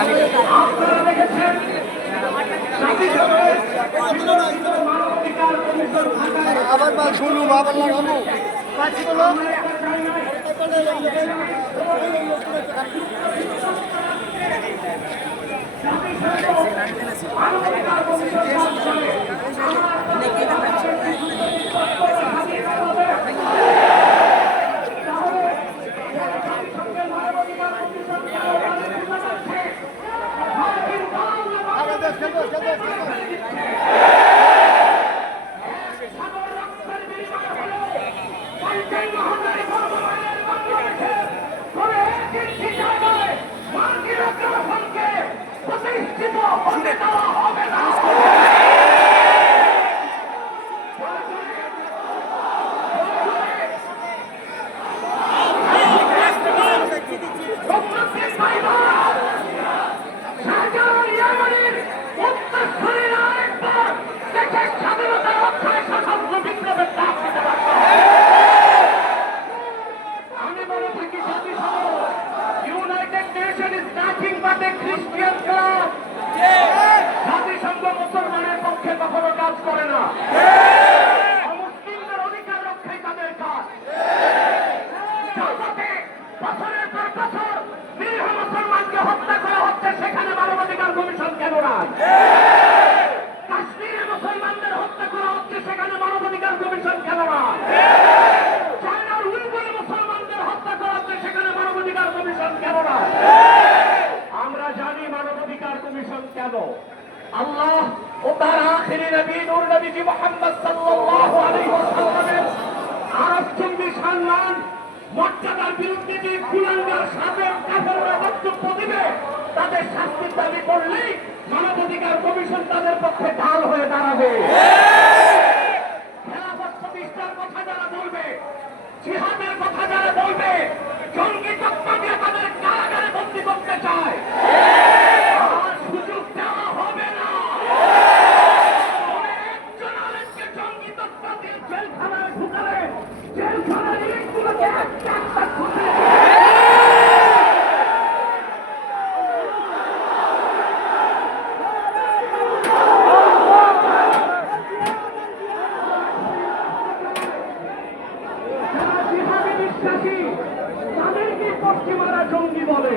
আপনারা দেখেছেন আবার বা শুনুম আবার লাগাবো জাতিসংঘ মুসলমানের পক্ষে কখনো কাজ করে না। মুসলিমদের অধিকার রক্ষাই তাদের কাজ। বছরের পর বছর নিরীহ মুসলমানকে হত্যা করা হচ্ছে, সেখানে মানবাধিকার কমিশন কেন নয়? কাশ্মীরে মুসলমানদের হত্যা করা হচ্ছে, সেখানে মানবাধিকার কমিশন কেন নয়? চায়নার উইগুরে মুসলমানদের হত্যা করা হচ্ছে, সেখানে মানবাধিকার কমিশন কেন নয়? আমরা জানি মানবাধিকার কমিশন কেন। আল্লাহ ও তার আখিরি নবী নূর নবীজি মুহাম্মদ সাল্লাল্লাহু আলাইহি ওয়াসাল্লামের আরবচুম্বী সম্মান মর্যাদার বিরুদ্ধে যে কুলাঙ্গার সাবেক কাফেররা বক্তব্য দিবে, তাদের শাস্তির দাবি করলেই মানবাধিকার কমিশন তাদের পক্ষে ঢাল হয়ে দাঁড়াবে। খেলাফত প্রতিষ্ঠার কথা যারা বলবে, জিহাদের কথা যারা বলবে, জঙ্গি তকমা দিয়ে তাদের কারাগারে বন্দী করতে চায়, আর সুযোগ দেওয়া হবে না। একজন আলেমকে জঙ্গি তকমা দিয়ে জেলখানায় ঢুকালে জেলখানার ইটগুলোকে একটা একটা খুলে তাদেরকে পশ্চিমারা জঙ্গি বলে।